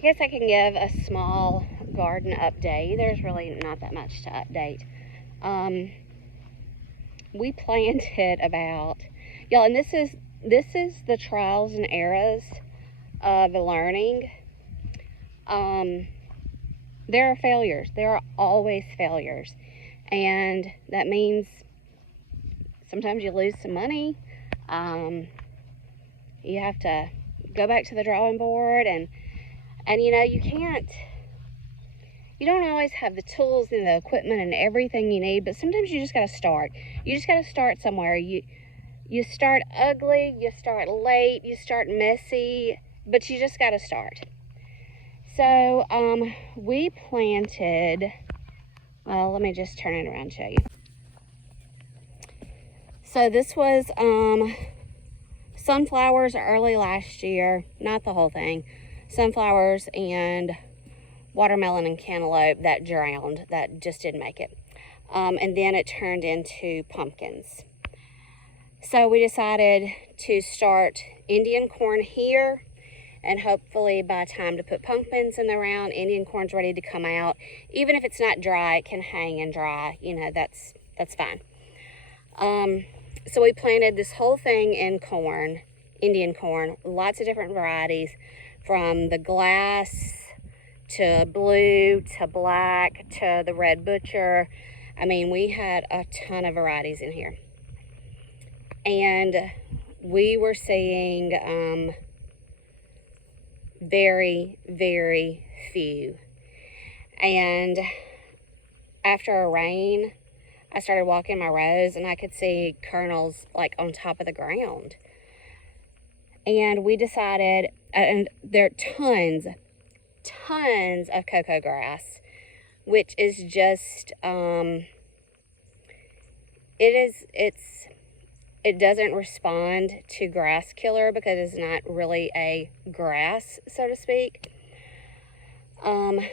I guess I can give a small garden update. There's really not that much to update. We planted about, y'all, and this is the trials and errors of learning. There are failures. There are always failures, and that means sometimes you lose some money. You have to go back to the drawing board, and you know, you don't always have the tools and the equipment and everything you need, but sometimes you just got to start. You just got to start somewhere. You start ugly, you start late, you start messy, but you just got to start. So we planted, well, let me just turn it around and show you. So this was sunflowers early last year, not the whole thing. Sunflowers and watermelon and cantaloupe that drowned, that just didn't make it. And then it turned into pumpkins. So we decided to start Indian corn here, and hopefully by time to put pumpkins in the ground, Indian corn's ready to come out. Even if it's not dry, it can hang and dry. You know, that's fine. So we planted this whole thing in corn, Indian corn, lots of different varieties, from the glass to blue to black to the red butcher. I mean, we had a ton of varieties in here. And we were seeing very, very few. And after a rain, I started walking my rows and I could see kernels like on top of the ground. And we decided, and there are tons of cocoa grass, which is just, it doesn't respond to grass killer because it's not really a grass, so to speak. And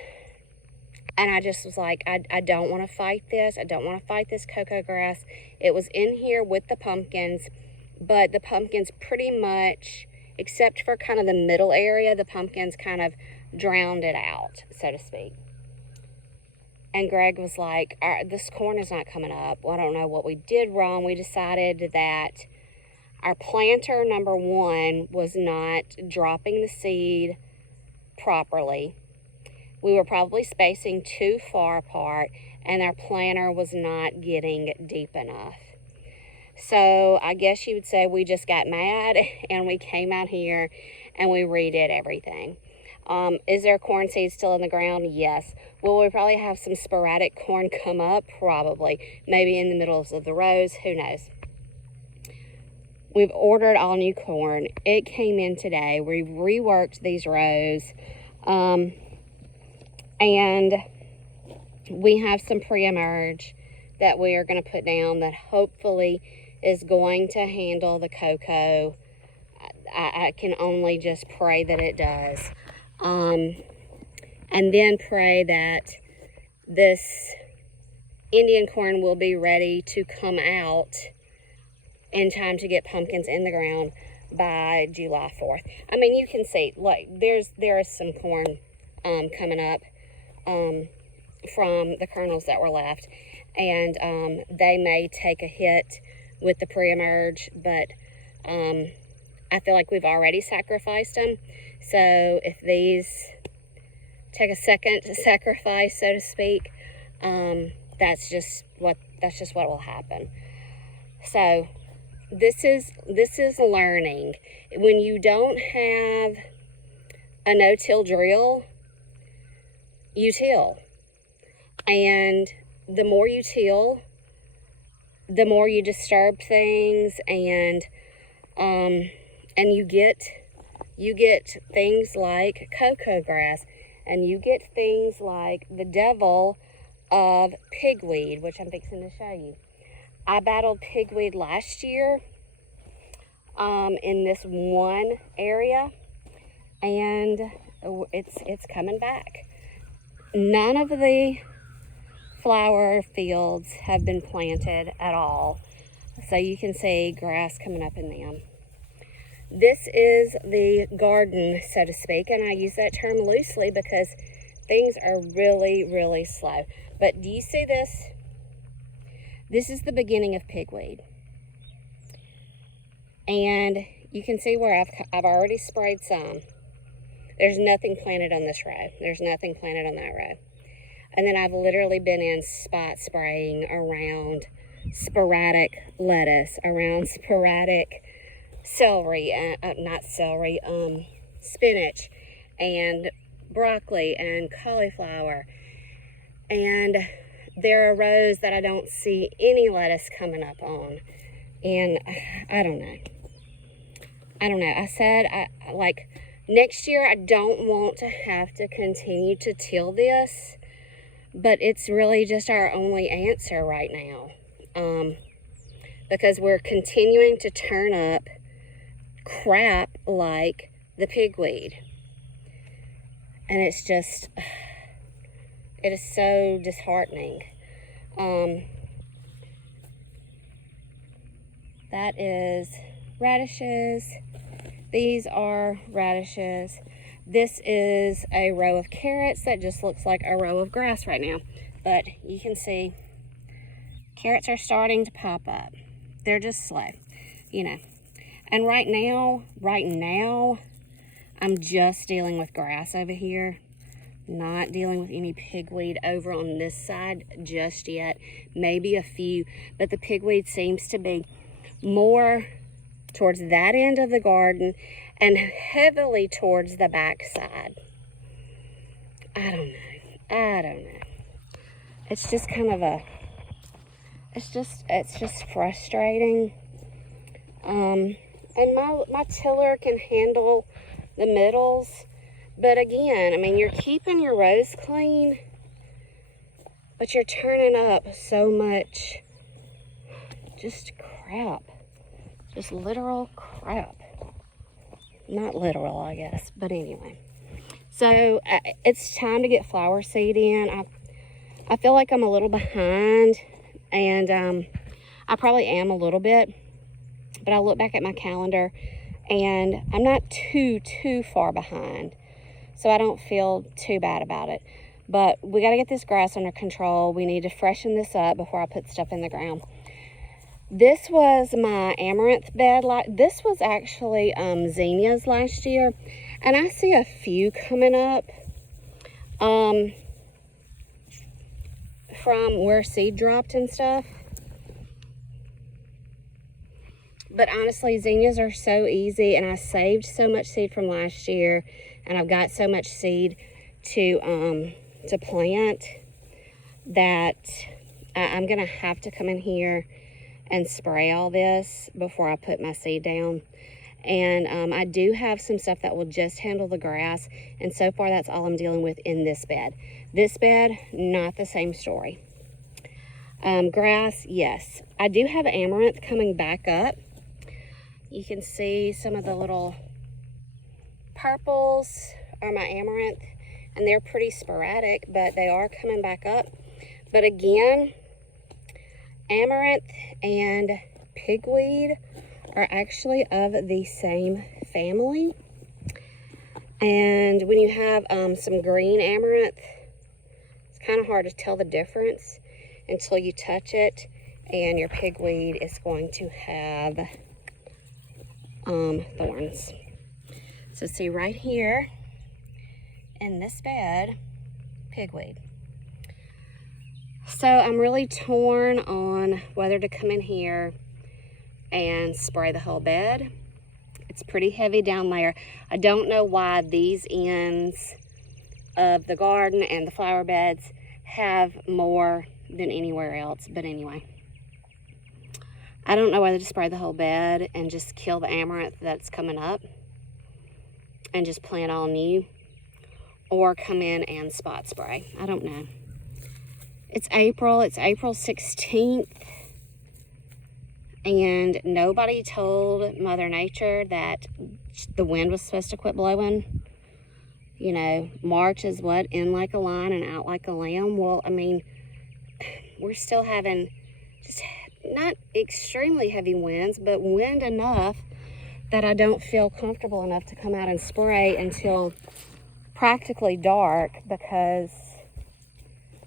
I just was like, I don't want to fight this. I don't want to fight this cocoa grass. It was in here with the pumpkins, but the pumpkins pretty much, except for kind of the middle area, the pumpkins kind of drowned it out, so to speak. And Greg was like, this corn is not coming up. Well, I don't know what we did wrong. We decided that our planter, number one, was not dropping the seed properly. We were probably spacing too far apart, and our planter was not getting deep enough. So I guess you would say we just got mad, and we came out here and we redid everything. Is there corn seeds still in the ground? Yes. Will we probably have some sporadic corn come up? Probably. Maybe in the middle of the rows. Who knows? We've ordered all new corn. It came in today. We've reworked these rows. And we have some pre-emerge that we are going to put down that hopefully is going to handle the cocoa. I can only just pray that it does. And then pray that this Indian corn will be ready to come out in time to get pumpkins in the ground by July 4th. I mean, you can see, like, there is some corn coming up from the kernels that were left, and they may take a hit with the pre-emerge, but I feel like we've already sacrificed them. So if these take a second to sacrifice, so to speak, that's just what will happen. So this is learning. When you don't have a no-till drill, you till, and the more you till, the more you disturb things, and you get things like cocoa grass, and you get things like the devil of pigweed, which I'm fixing to show you. I battled pigweed last year in this one area, and it's coming back. None of the flower fields have been planted at all, so you can see grass coming up in them. this is the garden, so to speak, and I use that term loosely because things are really, really slow. But do you see this? This is the beginning of pigweed. And you can see where I've already sprayed some. There's nothing planted on this row. There's nothing planted on that row. And then I've literally been in spot spraying around sporadic lettuce, around sporadic celery, not celery, spinach and broccoli and cauliflower. And there are rows that I don't see any lettuce coming up on. And I don't know. I said, like, next year I don't want to have to continue to till this, but it's really just our only answer right now. Because we're continuing to turn up crap like the pigweed. And it's just, it is so disheartening. That is radishes. These are radishes. This is a row of carrots that just looks like a row of grass right now. But you can see carrots are starting to pop up. They're just slow, you know. And right now, I'm just dealing with grass over here. Not dealing with any pigweed over on this side just yet. Maybe a few, but the pigweed seems to be more towards that end of the garden and heavily towards the back side. I don't know. It's just kind of a, it's just frustrating. And my tiller can handle the middles, but again, I mean, you're keeping your rows clean, but you're turning up so much just crap. Just literal crap. Not literal, I guess, but anyway. So it's time to get flower seed in. I feel like I'm a little behind, and I probably am a little bit, but I look back at my calendar and I'm not too far behind, so I don't feel too bad about it. But we got to get this grass under control. We need to freshen this up before I put stuff in the ground. This was my amaranth bed. This was actually zinnias last year, and I see a few coming up from where seed dropped and stuff. But honestly, zinnias are so easy, and I saved so much seed from last year, and I've got so much seed to plant that I'm gonna have to come in here and spray all this before I put my seed down. And I do have some stuff that will just handle the grass, and so far that's all I'm dealing with in this bed. This bed, not the same story. Grass, yes. I do have amaranth coming back up. You can see some of the little purples are my amaranth, and they're pretty sporadic, but they are coming back up. But again, amaranth and pigweed are actually of the same family. And when you have some green amaranth, it's kind of hard to tell the difference until you touch it, and your pigweed is going to have thorns. So see right here in this bed, pigweed. So I'm really torn on whether to come in here and spray the whole bed. It's pretty heavy down there. I don't know why these ends of the garden and the flower beds have more than anywhere else, but anyway. I don't know whether to spray the whole bed and just kill the amaranth that's coming up and just plant all new, or come in and spot spray. I don't know. It's April 16th, and nobody told Mother Nature that the wind was supposed to quit blowing. You know, March is what? In like a lion and out like a lamb. Well, I mean, we're still having just not extremely heavy winds, but wind enough that I don't feel comfortable enough to come out and spray until practically dark, because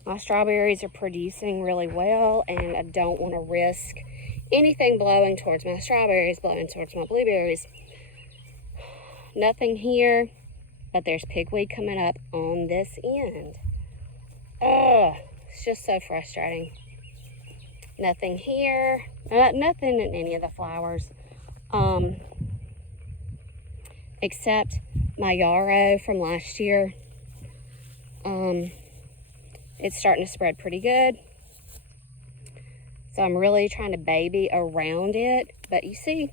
my strawberries are producing really well and I don't want to risk anything blowing towards my strawberries, blowing towards my blueberries. Nothing here, but there's pigweed coming up on this end. Ugh, it's just so frustrating. Nothing here, nothing in any of the flowers, except my yarrow from last year. It's starting to spread pretty good. So I'm really trying to baby around it. But you see,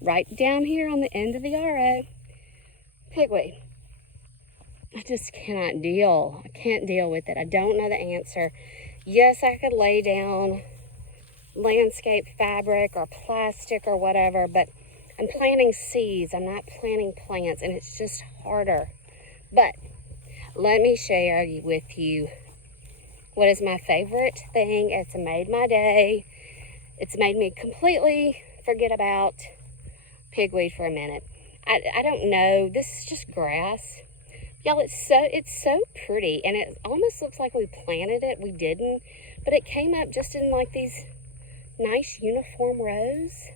right down here on the end of the yarrow, pigweed. I just cannot deal. I can't deal with it. I don't know the answer. Yes, I could lay down landscape fabric or plastic or whatever, but I'm planting seeds. I'm not planting plants, and it's just harder. But let me share with you what is my favorite thing. It's made my day. It's made me completely forget about pigweed for a minute. I don't know. This is just grass. Y'all, it's so pretty, and it almost looks like we planted it. We didn't, but it came up just in like these nice uniform rows.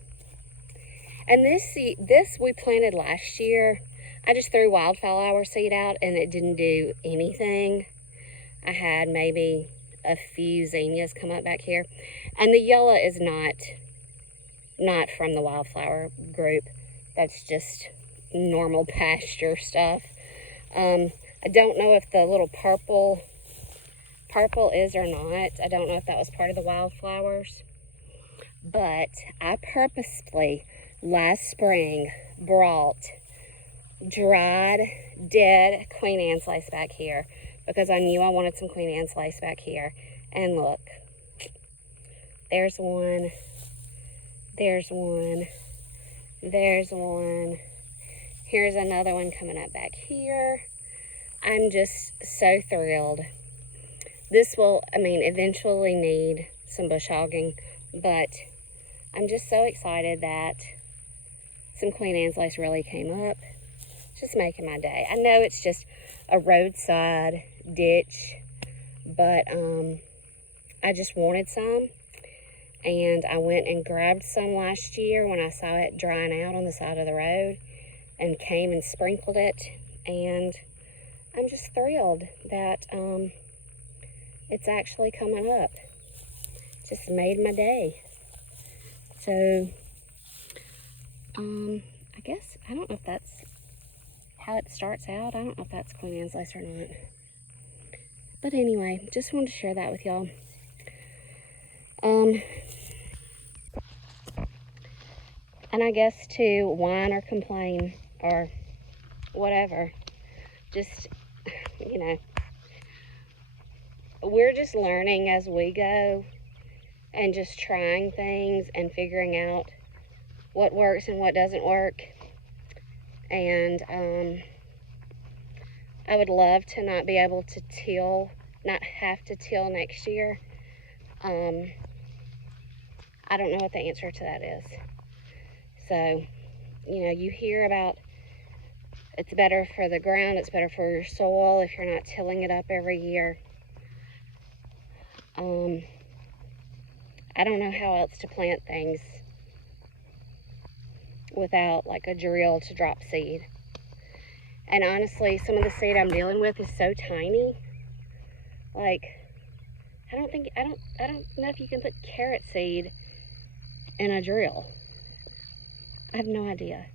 And this we planted last year. I just threw wildflower seed out and it didn't do anything. I had maybe a few zinnias come up back here. And the yellow is not from the wildflower group. That's just normal pasture stuff. I don't know if the little purple is or not. I don't know if that was part of the wildflowers. But I purposely last spring brought dried, dead Queen Anne's lace back here because I knew I wanted some Queen Anne's lace back here. And look, there's one, there's one, there's one. Here's another one coming up back here. I'm just so thrilled. This will, eventually need some bush hogging, but I'm just so excited that some Queen Anne's lace really came up. It's just making my day. I know it's just a roadside ditch, but I just wanted some, and I went and grabbed some last year when I saw it drying out on the side of the road and came and sprinkled it, and I'm just thrilled that it's actually coming up. Just made my day. So I guess I don't know if that's how it starts out. I don't know if that's Queen Anne's lace or not. But anyway, just wanted to share that with y'all. And I guess to whine or complain or whatever, just, we're just learning as we go and just trying things and figuring out what works and what doesn't work. And I would love to not be able to till, not have to till next year. I don't know what the answer to that is. So, you hear about it's better for the ground, it's better for your soil if you're not tilling it up every year. I don't know how else to plant things without like a drill to drop seed. And honestly, some of the seed I'm dealing with is so tiny. Like, I don't know if you can put carrot seed in a drill. I have no idea.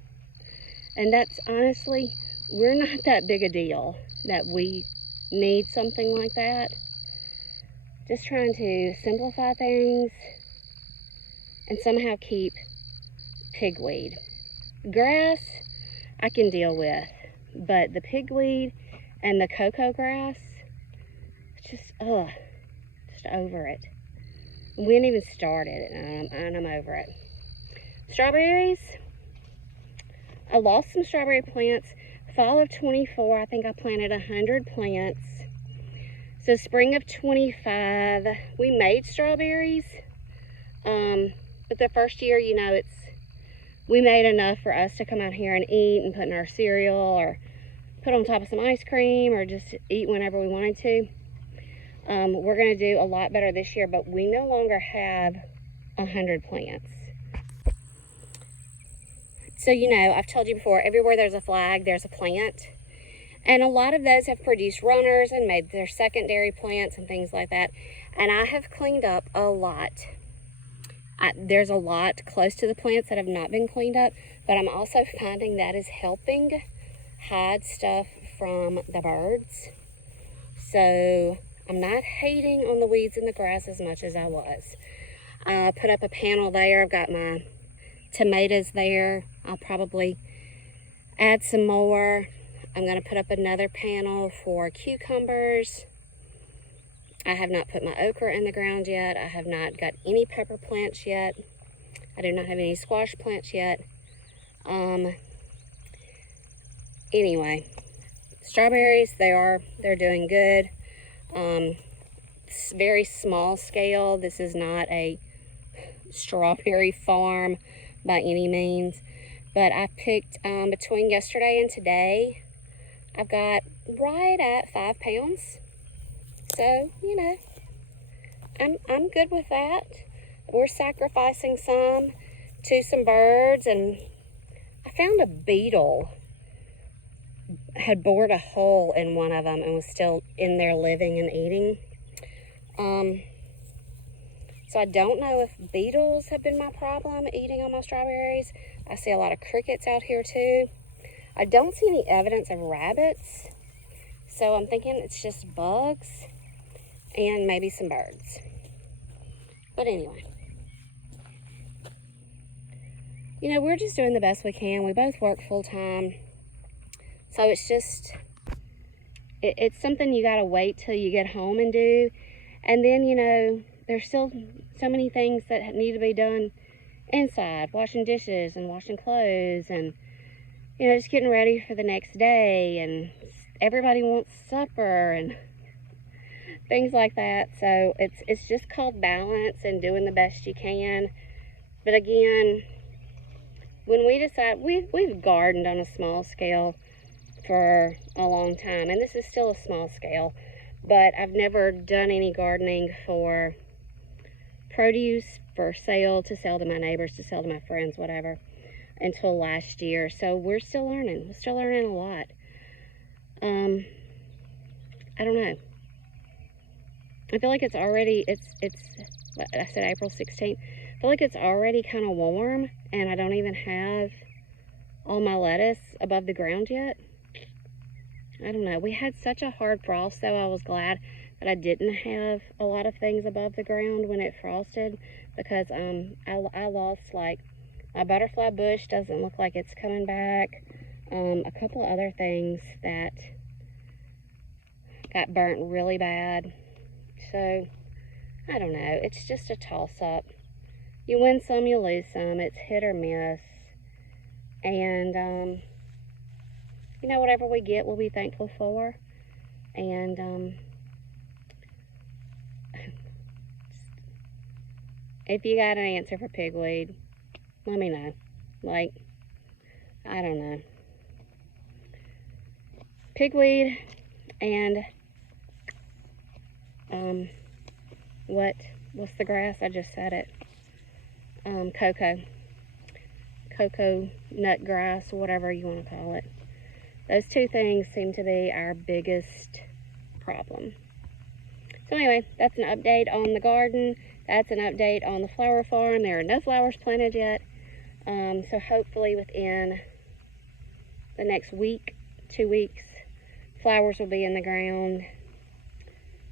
And that's honestly, we're not that big a deal that we need something like that. Just trying to simplify things and somehow keep pigweed. Grass, I can deal with, but the pigweed and the cocoa grass, just over it. We ain't even started, and I'm over it. Strawberries, I lost some strawberry plants. Fall of 24, I think I planted 100 plants. So spring of 25, we made strawberries. But the first year, we made enough for us to come out here and eat and put in our cereal or put on top of some ice cream or just eat whenever we wanted to. We're going to do a lot better this year, but we no longer have 100 plants. So, you know, I've told you before, everywhere there's a flag, there's a plant. And a lot of those have produced runners and made their secondary plants and things like that. And I have cleaned up a lot. There's a lot close to the plants that have not been cleaned up, but I'm also finding that is helping hide stuff from the birds. So I'm not hating on the weeds and the grass as much as I was. I put up a panel there. I've got my tomatoes there. I'll probably add some more. I'm going to put up another panel for cucumbers. I have not put my okra in the ground yet. I have not got any pepper plants yet. I do not have any squash plants yet. Anyway, strawberries, they're doing good. It's very small scale. This is not a strawberry farm by any means. But I picked, between yesterday and today, I've got right at 5 pounds. So, you know, I'm good with that. We're sacrificing some to some birds, and I found a beetle had bored a hole in one of them and was still in there living and eating. So I don't know if beetles have been my problem eating on my strawberries. I see a lot of crickets out here too. I don't see any evidence of rabbits, so I'm thinking it's just bugs and maybe some birds. But anyway, you know, we're just doing the best we can. We both work full time, so it's just, it's something you gotta wait till you get home and do. And then, you know, there's still so many things that need to be done inside, washing dishes and washing clothes and, you know, just getting ready for the next day, and everybody wants supper and things like that. So it's just called balance and doing the best you can. But again, when we decide, we've gardened on a small scale for a long time, and this is still a small scale, but I've never done any gardening for produce for sale, to sell to my neighbors, to sell to my friends, whatever, until last year. So we're still learning. We're still learning a lot. I don't know. I feel like it's already, I said April 16th. I feel like it's already kind of warm, and I don't even have all my lettuce above the ground yet. I don't know. We had such a hard frost, though. I was glad that I didn't have a lot of things above the ground when it frosted, because I lost, like, my butterfly bush doesn't look like it's coming back. A couple of other things that got burnt really bad. So, I don't know. It's just a toss-up. You win some, you lose some. It's hit or miss. And, you know, whatever we get, we'll be thankful for. And, if you got an answer for pigweed, let me know. Like, I don't know. Pigweed and, what's the grass? I just said it. Cocoa nut grass, whatever you want to call it. Those two things seem to be our biggest problem. So anyway, that's an update on the garden. That's an update on the flower farm. There are no flowers planted yet. So hopefully within the next week, 2 weeks, flowers will be in the ground.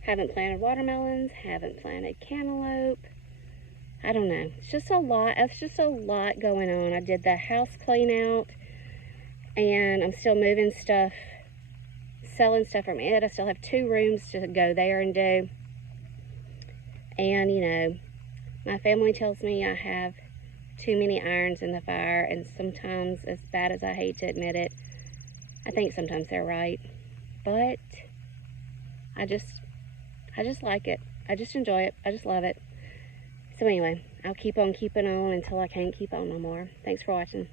Haven't planted watermelons, haven't planted cantaloupe. I don't know. It's just a lot. It's just a lot going on. I did the house clean out, and I'm still moving stuff, selling stuff from it. I still have 2 rooms to go there and do. And, you know, my family tells me I have too many irons in the fire, and sometimes, as bad as I hate to admit it, I think sometimes they're right. But I just like it. I just enjoy it. I just love it. So anyway, I'll keep on keeping on until I can't keep on no more. Thanks for watching.